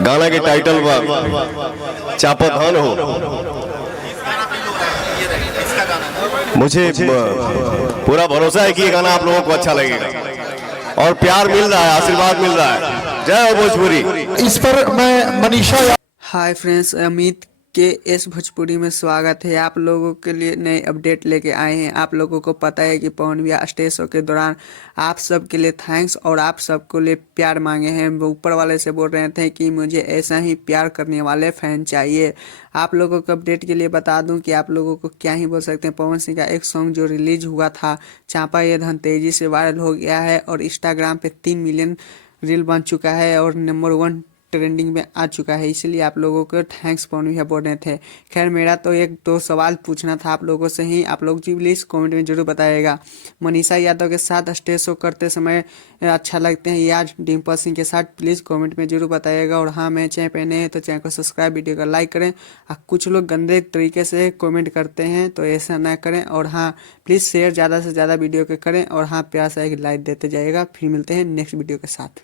गाना के टाइटल बा चापा धान हो। मुझे पूरा भरोसा है कि ये गाना आप लोगों को अच्छा लगेगा और प्यार मिल रहा है, आशीर्वाद मिल रहा है। जय भोजपुरी। इस पर मैं मनीषा हाय फ्रेंड्स, अमित के एस भोजपुरी में स्वागत है। आप लोगों के लिए नए अपडेट लेके आए हैं। आप लोगों को पता है कि पवन भैया स्टेज शो के दौरान आप सब के लिए थैंक्स और आप सबको लिए प्यार मांगे हैं। वो ऊपर वाले से बोल रहे थे कि मुझे ऐसा ही प्यार करने वाले फैन चाहिए। आप लोगों को अपडेट के लिए बता दूं कि आप लोगों को क्या ही बोल सकते हैं। पवन सिंह का एक सॉन्ग जो रिलीज हुआ था चांपा ये धन तेजी से वायरल हो गया है और इंस्टाग्राम पे 3 मिलियन रील बन चुका है और नंबर 1 ट्रेंडिंग में आ चुका है। इसलिए आप लोगों को थैंक्स पवन भैया बोल रहे थे। खैर मेरा तो एक दो सवाल पूछना था आप लोगों से ही। आप लोग जी प्लीज़ कमेंट में जरूर बताइएगा, मनीषा यादव के साथ स्टेज शो करते समय अच्छा लगते हैं या डिम्पल सिंह के साथ? प्लीज़ कमेंट में जरूर बताइएगा। और हाँ, मैं चैनल पे नए हैं तो चैनल को सब्सक्राइब, वीडियो को लाइक करें। कुछ लोग गंदे तरीके से कमेंट करते हैं तो ऐसा ना करें। और हाँ, प्लीज़ शेयर ज़्यादा से ज़्यादा वीडियो के करें। और हाँ, प्यार से एक लाइक देते जाइएगा। फिर मिलते हैं नेक्स्ट वीडियो के साथ।